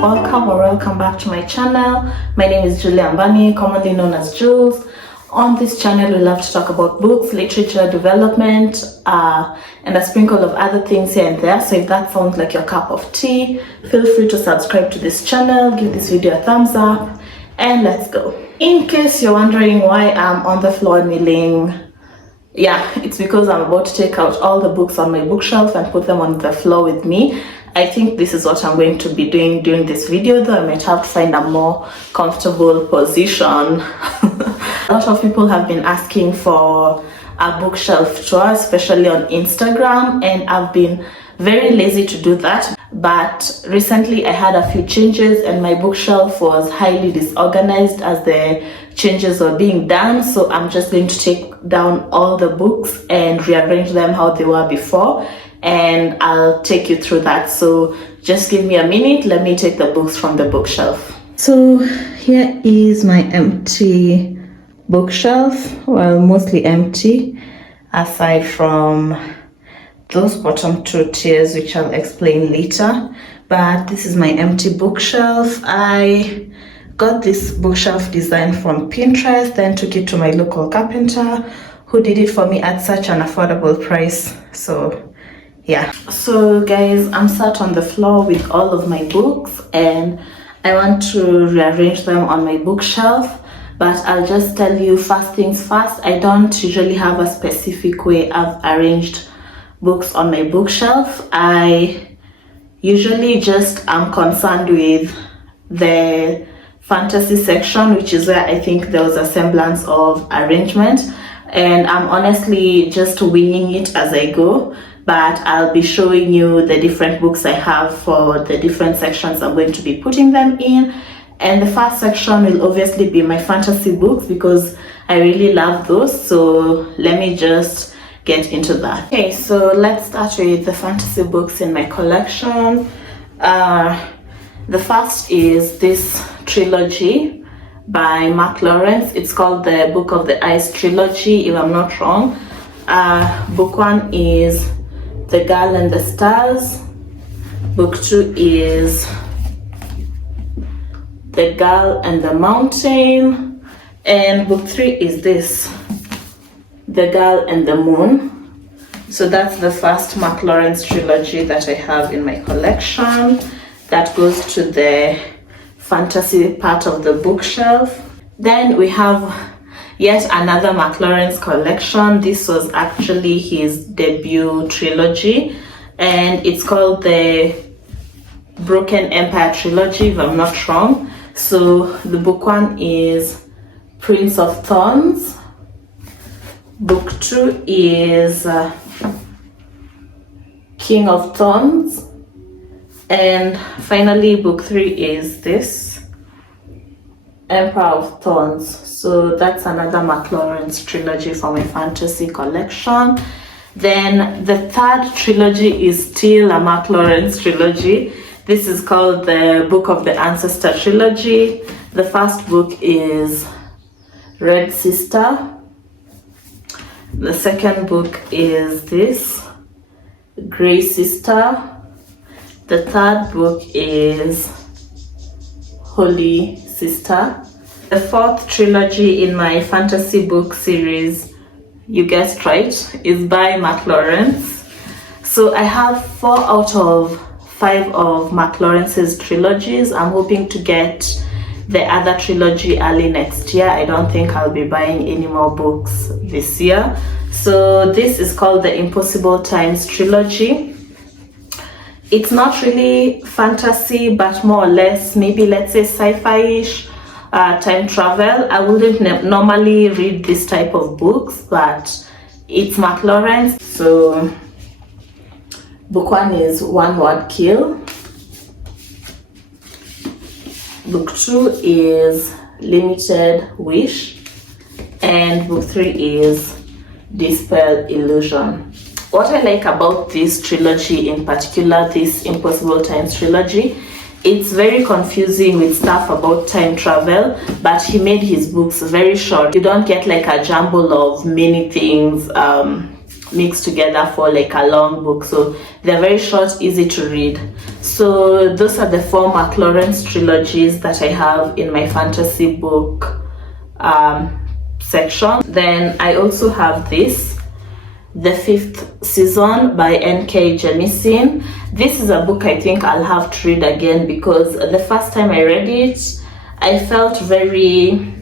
welcome or welcome back to my channel. My name is Julie Ambani, commonly known as Jules. On this channel we love to talk about books, literature, development, and a sprinkle of other things here and there. So if that sounds like your cup of tea, feel free to subscribe to this channel, give this video a thumbs up, and let's go. In case you're wondering why I'm on the floor kneeling, yeah, it's because I'm about to take out all the books on my bookshelf and put them on the floor with me. I think this is what I'm going to be doing during this video, though I might have to find a more comfortable position. A lot of people have been asking for a bookshelf tour, especially on Instagram, and I've been very lazy to do that. But recently I had a few changes and my bookshelf was highly disorganized as the changes were being done. So I'm just going to take down all the books and rearrange them how they were before, and I'll take you through that. So just give me a minute, let me take the books from the bookshelf. So here is my empty bookshelf, well, mostly empty aside from those bottom two tiers, which I'll explain later. But this is my empty bookshelf. I got this bookshelf design from Pinterest, then took it to my local carpenter who did it for me at such an affordable price. So yeah, so guys, I'm sat on the floor with all of my books and I want to rearrange them on my bookshelf. But I'll just tell you first things first, I don't usually have a specific way I've arranged books on my bookshelf. I usually just am concerned with the fantasy section, which is where I think there was a semblance of arrangement, and I'm honestly just winging it as I go. But I'll be showing you the different books I have for the different sections I'm going to be putting them in. And the first section will obviously be my fantasy books because I really love those. So let me just get into that. Okay, so let's start with the fantasy books in my collection. The first is this trilogy by Mark Lawrence. It's called the Book of the Ice trilogy, if I'm not wrong. Book one is The Girl and the Stars. Book two is The Girl and the Mountain. And book three is this, The Girl and the Moon. So that's the first Mark Lawrence trilogy that I have in my collection. That goes to the fantasy part of the bookshelf. Then we have yet another Mark Lawrence collection. This was actually his debut trilogy and it's called the Broken Empire trilogy, if I'm not wrong. So the book one is Prince of Thorns. Book two is King of Thorns. And finally book three is this, Emperor of Thorns. So that's another Mark Lawrence trilogy for my fantasy collection. Then the third trilogy is still a Mark Lawrence trilogy. This is called the Book of the Ancestor trilogy. The first book is Red Sister. The second book is this, Grey Sister. The third book is Holy Sister. The fourth trilogy in my fantasy book series, you guessed right, is by Mark Lawrence. So I have 4 out of 5 of Mark Lawrence's trilogies. I'm hoping to get the other trilogy early next year. I don't think I'll be buying any more books this year. So this is called the Impossible Times trilogy. It's not really fantasy, but more or less, maybe let's say sci-fi-ish, time travel. I wouldn't normally read this type of books, but it's Mark Lawrence. So book one is One Word Kill. Book two is Limited Wish. And book three is Dispel Illusion. What I like about this trilogy in particular, this Impossible Times trilogy, it's very confusing with stuff about time travel, but he made his books very short. You don't get like a jumble of many things mixed together for like a long book. So they're very short, easy to read. So those are the 4 Mark Lawrence trilogies that I have in my fantasy book section. Then I also have this, The Fifth Season by N.K. Jemisin. This is a book I think I'll have to read again, because the first time I read it, I felt very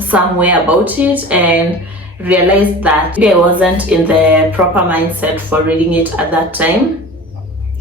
some way about it and realized that maybe I wasn't in the proper mindset for reading it at that time.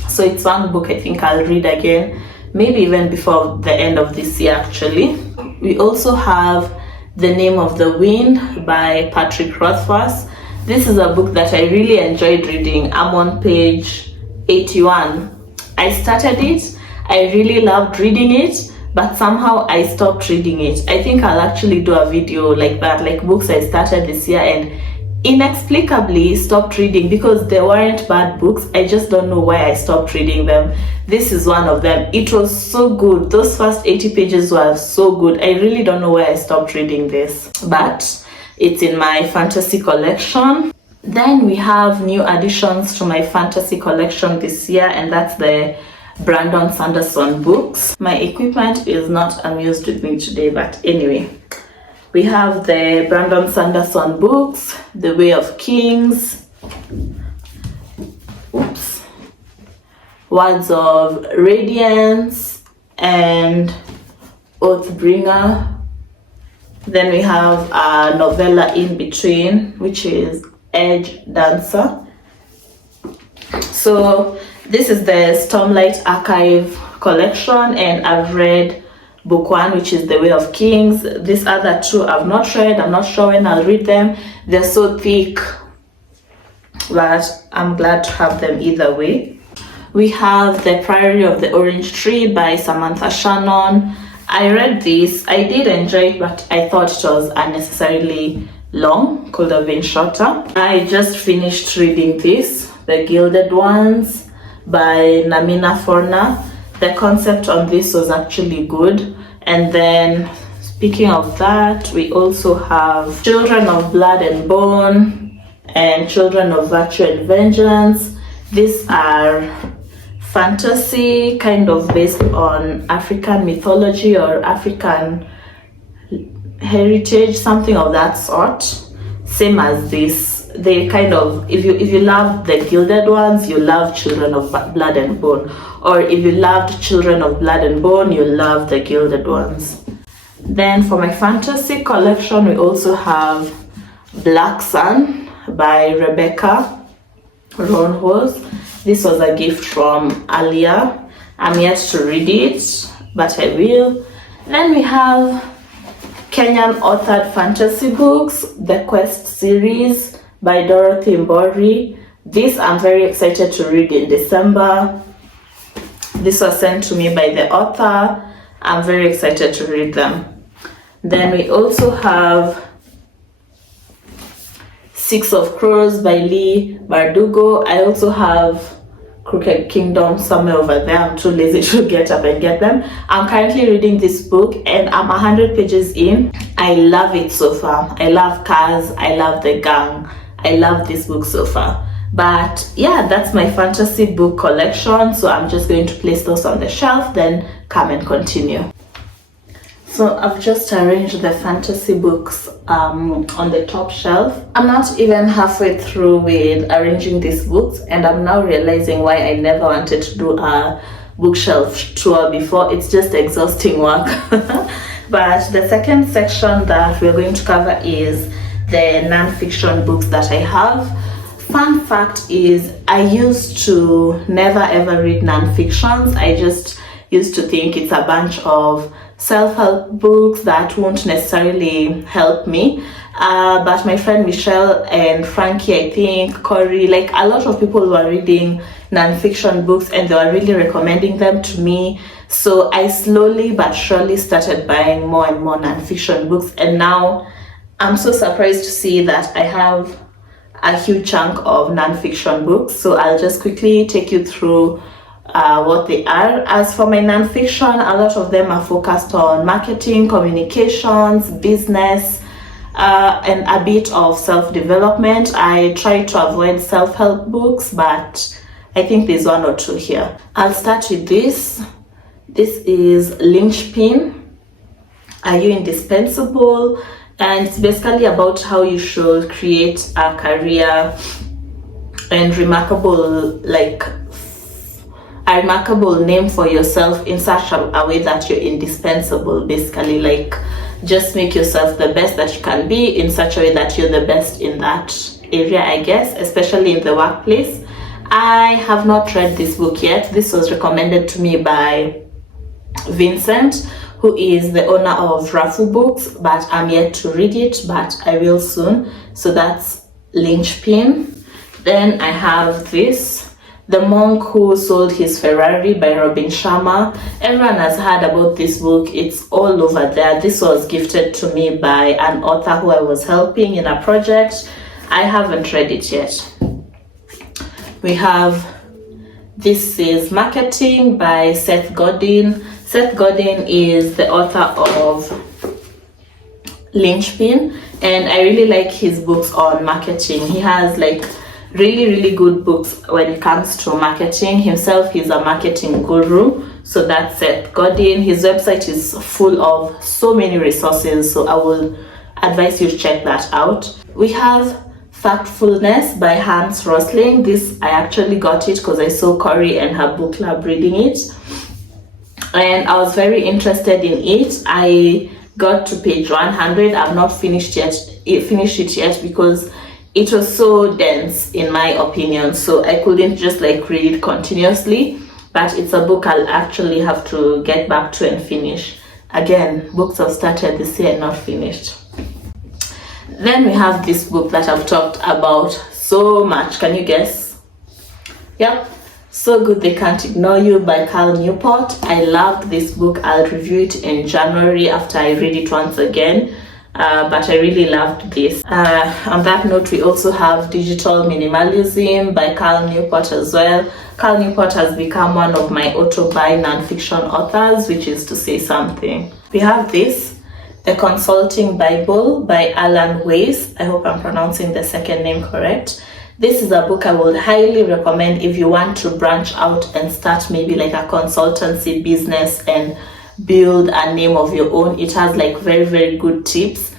So it's one book I think I'll read again, maybe even before the end of this year actually. We also have The Name of the Wind by Patrick Rothfuss. This is a book that I really enjoyed reading. I'm on page 81. I started it, I really loved reading it, but somehow I stopped reading it. I think I'll actually do a video like that, like books I started this year and inexplicably stopped reading, because they weren't bad books. I just don't know why I stopped reading them. This is one of them. It was so good. Those first 80 pages were so good. I really don't know why I stopped reading this, but it's in my fantasy collection. Then we have new additions to my fantasy collection this year, and that's the Brandon Sanderson books. My equipment is not amused with me today, but anyway. We have the Brandon Sanderson books, The Way of Kings, Words of Radiance, and Oathbringer. Then we have a novella in between, which is Edge Dancer. So this is the Stormlight Archive collection, and I've read book 1, which is The Way of Kings. These other 2 I've not read. I'm not sure when I'll read them. They're so thick, but I'm glad to have them either way. We have The Priory of the Orange Tree by Samantha Shannon. I read this. I did enjoy it, but I thought it was unnecessarily long. Could have been shorter. I just finished reading this, The Gilded Ones by Namina Forna. The concept on this was actually good. And then speaking of that, we also have Children of Blood and Bone and Children of Virtue and Vengeance. These are fantasy, kind of based on African mythology or African heritage, something of that sort. Same as this. They kind of, if you love The Gilded Ones, you love Children of Blood and Bone, or if you loved Children of Blood and Bone, you love The Gilded Ones. Then for my fantasy collection, we also have Black Sun by Rebecca Ronhos. This was a gift from Alia. I'm yet to read it, but I will. Then we have Kenyan authored fantasy books, The Quest series by Dorothy Mbori. This I'm very excited to read in December. This was sent to me by the author. I'm very excited to read them. Then we also have Six of Crows by Lee Bardugo. I also have Crooked Kingdom somewhere over there. I'm too lazy to get up and get them. I'm currently reading this book and I'm 100 pages in. I love it so far. I love cars. I love the gang. I love this book so far. But yeah, that's my fantasy book collection. So I'm just going to place those on the shelf, then come and continue. So I've just arranged the fantasy books on the top shelf. I'm not even halfway through with arranging these books, and I'm now realizing why I never wanted to do a bookshelf tour before. It's just exhausting work. But the second section that we're going to cover is the non-fiction books that I have. Fun fact is, I used to never ever read non-fictions. I just used to think it's a bunch of self-help books that won't necessarily help me. But my friend Michelle and Frankie, I think, Corey, like a lot of people were reading non-fiction books and they were really recommending them to me. So I slowly but surely started buying more and more non-fiction books, and now I'm so surprised to see that I have a huge chunk of non-fiction books. So I'll just quickly take you through what they are. As for my non-fiction, a lot of them are focused on marketing, communications, business, and a bit of self-development. I try to avoid self-help books, but I think there's one or two here. I'll start with this. This is Linchpin. Are you indispensable? And it's basically about how you should create a career and a remarkable name for yourself in such a way that you're indispensable. Basically, like, just make yourself the best that you can be in such a way that you're the best in that area, I guess, especially in the workplace. I have not read this book yet. This was recommended to me by Vincent, who is the owner of Raffle Books, but I'm yet to read it, but I will soon. So that's Linchpin. Then I have this, The Monk Who Sold His Ferrari by Robin Sharma. Everyone has heard about this book. It's all over there. This was gifted to me by an author who I was helping in a project. I haven't read it yet. We have, this is Marketing by Seth Godin. Seth Godin is the author of Linchpin, and I really like his books on marketing. He has like really good books when it comes to marketing. Himself, he's a marketing guru. So that's Seth Godin. His website is full of so many resources, so I will advise you to check that out. We have Factfulness by Hans Rosling. This, I actually got it because I saw Corey and her book club reading it, and I was very interested in it. I got to page 100. I've not finished it yet because it was so dense in my opinion, so I couldn't just like read it continuously, but it's a book I'll actually have to get back to and finish. Again, books I've started this year and not finished. Then we have this book that I've talked about so much. Can you guess? Yep. So Good They Can't Ignore You by Cal Newport. I loved this book. I'll review it in January after I read it once again. But I really loved this. On that note, we also have Digital Minimalism by Cal Newport as well. Cal Newport has become one of my auto-buy non-fiction authors, which is to say something. We have this, The Consulting Bible by Alan Weiss. I hope I'm pronouncing the second name correct. This is a book I would highly recommend if you want to branch out and start maybe like a consultancy business and build a name of your own. It has like very good tips.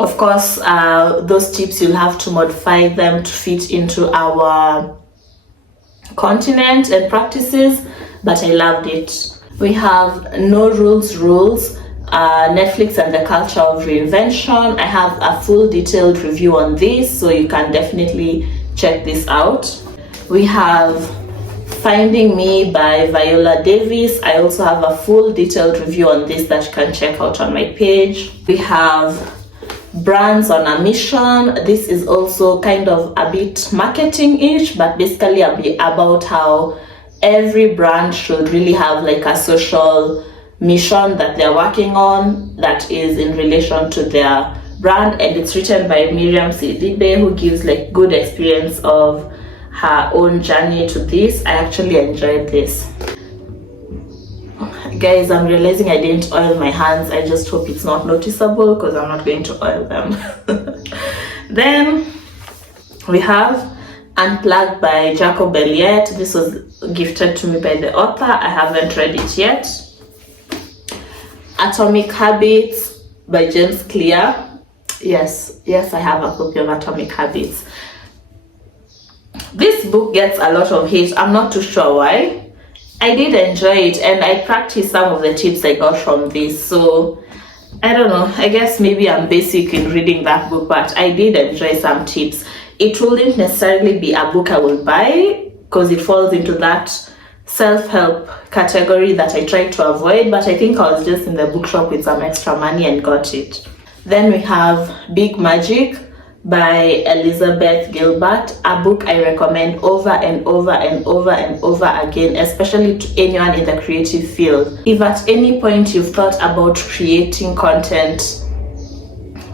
Of course, those tips you'll have to modify them to fit into our continent and practices, but I loved it. We have No Rules Rules, Netflix and the Culture of Reinvention. I have a full detailed review on this, so you can definitely check this out. We have Finding Me by Viola Davis. I also have a full detailed review on this that you can check out on my page. We have Brands on a Mission. This is also kind of a bit marketing-ish, but basically about how every brand should really have like a social mission that they're working on that is in relation to their brand, and it's written by Miriam Sidibe, who gives like good experience of her own journey to this. I actually enjoyed this. Guys, I'm realizing I didn't oil my hands. I just hope it's not noticeable because I'm not going to oil them. Then we have Unplugged by Jacob Elliott. This was gifted to me by the author. I haven't read it yet. Atomic Habits by James Clear. Yes, I have a copy of Atomic Habits. This book gets a lot of hate. I'm not too sure why. I did enjoy it, and I practiced some of the tips I got from this, so I don't know, I guess maybe I'm basic in reading that book, but I did enjoy some tips. It wouldn't necessarily be a book I would buy because it falls into that self-help category that I try to avoid, but I think I was just in the bookshop with some extra money and got it. Then we have Big Magic by Elizabeth Gilbert, a book I recommend over and over again, especially to anyone in the creative field. If at any point you've thought about creating content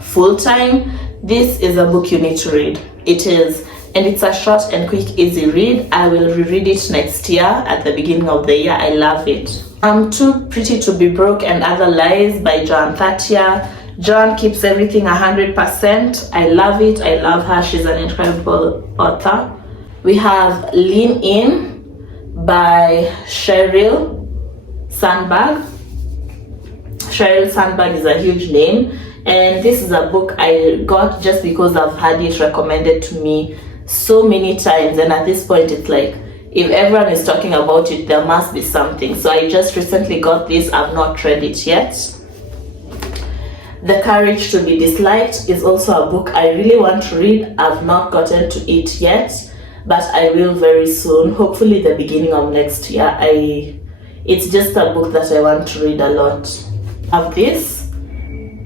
full-time, this is a book you need to read. It is, and it's a short and quick, easy read. I will reread it next year at the beginning of the year. I love it. Too Pretty to Be Broke and Other Lies by Joan Thatia. Joan keeps everything 100%. I love it. I love her. She's an incredible author. We have Lean In by Sheryl Sandberg. Sheryl Sandberg is a huge name, and this is a book I got just because I've had it recommended to me so many times, and at this point it's like, if everyone is talking about it, there must be something. So I just recently got this. I've not read it yet. The Courage to be Disliked is also a book I really want to read. I've not gotten to it yet, but I will very soon, hopefully the beginning of next year. It's just a book that I want to read a lot. I have this,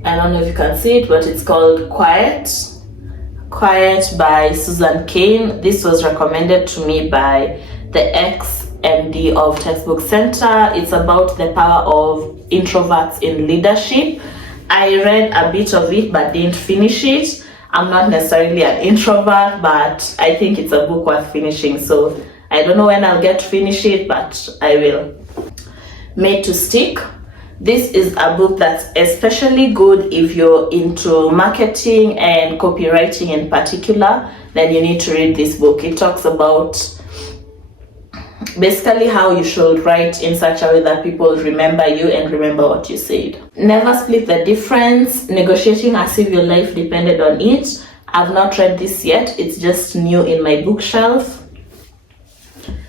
I don't know if you can see it, but it's called Quiet by Susan Cain. This was recommended to me by the ex-MD of Textbook Center. It's about the power of introverts in leadership. I read a bit of it but didn't finish it. I'm not necessarily an introvert, but I think it's a book worth finishing. So I don't know when I'll get to finish it, but I will. Made to Stick. This is a book that's especially good if you're into marketing and copywriting in particular. Then you need to read this book. It talks about basically how you should write in such a way that people remember you and remember what you said. Never Split the Difference, Negotiating as if your life depended on it. I've not read this yet. It's just new in my bookshelf.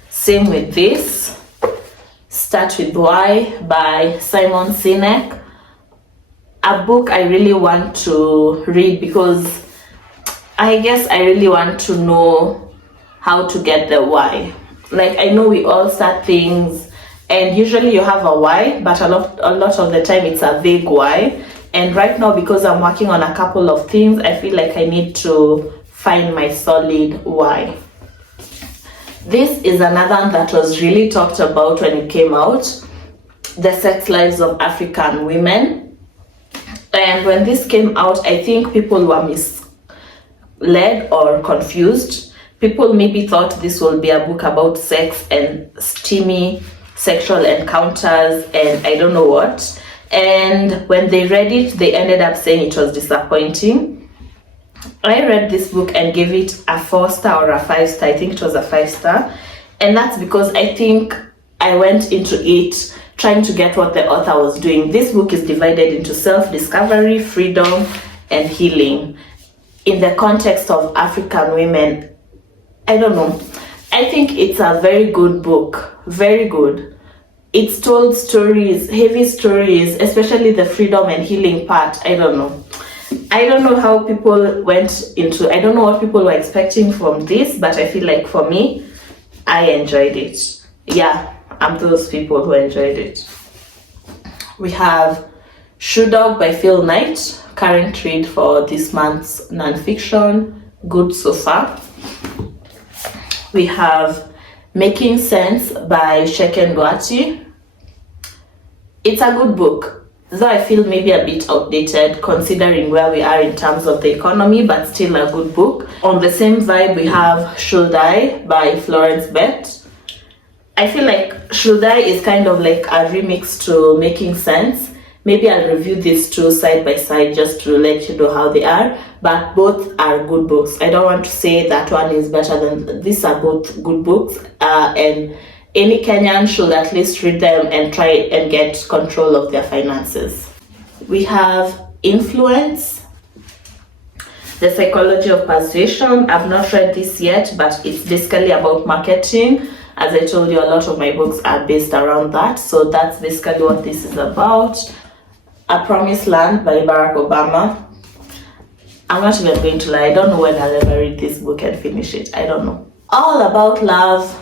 Same with this. Start with Why by Simon Sinek. A book I really want to read because I guess I really want to know how to get the why. Like, I know we all start things and usually you have a why, but a lot of the time it's a vague why. And right now, because I'm working on a couple of things, I feel like I need to find my solid why. This is another one that was really talked about when it came out, The Sex Lives of African Women. And when this came out, I think people were misled or confused. People maybe thought this will be a book about sex and steamy sexual encounters and I don't know what. And when they read it, they ended up saying it was disappointing. I read this book and gave it a 4-star or a 5-star. I think it was a 5-star. And that's because I think I went into it trying to get what the author was doing. This book is divided into self-discovery, freedom, and healing. In the context of African women, I don't know. I think it's a very good book. Very good. It's told stories, heavy stories, especially the freedom and healing part. I don't know. I don't know how people went into, I don't know what people were expecting from this, but I feel like for me, I enjoyed it. Yeah, I'm those people who enjoyed it. We have Shoe Dog by Phil Knight, current read for this month's nonfiction. Good so far. We have Making Sense by Sheken Duati. It's a good book, though I feel maybe a bit outdated considering where we are in terms of the economy, but still a good book. On the same vibe, we have Should I by Florence Bett. I feel like Should I is kind of like a remix to Making Sense. Maybe I'll review these two side by side just to let you know how they are, but both are good books. I don't want to say that one is better than, these are both good books, and any Kenyan should at least read them and try and get control of their finances. We have Influence, The Psychology of Persuasion. I've not read this yet, but it's basically about marketing. As I told you, a lot of my books are based around that, so that's basically what this is about. A Promised Land by Barack Obama. I'm not even going to lie, I don't know when I'll ever read this book and finish it. I don't know. All About Love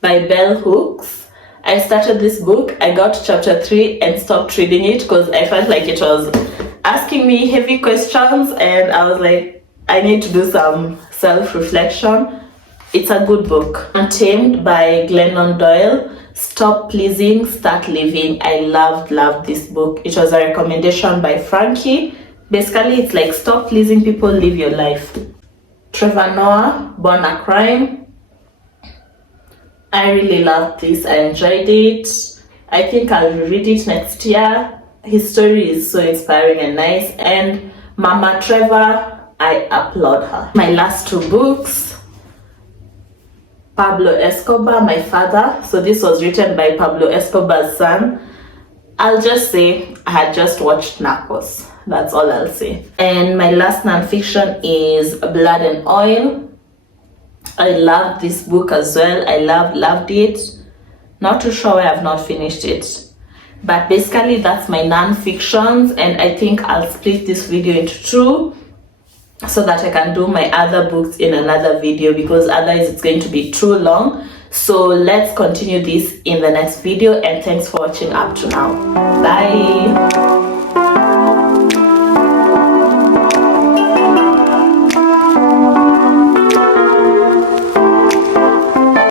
by Bell Hooks. I started this book, I got to chapter 3 and stopped reading it because I felt like it was asking me heavy questions and I was like, I need to do some self-reflection. It's a good book. Untamed by Glennon Doyle. Stop Pleasing, Start Living. I loved this book. It was a recommendation by Frankie. Basically, it's like stop pleasing people, live your life. Trevor Noah, Born a Crime. I really loved this. I enjoyed it. I think I'll read it next year. His story is so inspiring and nice. And Mama Trevor, I applaud her. My last two books. Pablo Escobar, my father. So this was written by Pablo Escobar's son. I'll just say I had just watched Narcos. That's all I'll say. And my last nonfiction is Blood and Oil. I loved this book as well. I loved it. Not too sure why I've not finished it. But basically that's my non-fictions, and I think I'll split this video into two so that I can do my other books in another video, because otherwise it's going to be too long. So let's continue this in the next video, and thanks for watching up to now. Bye.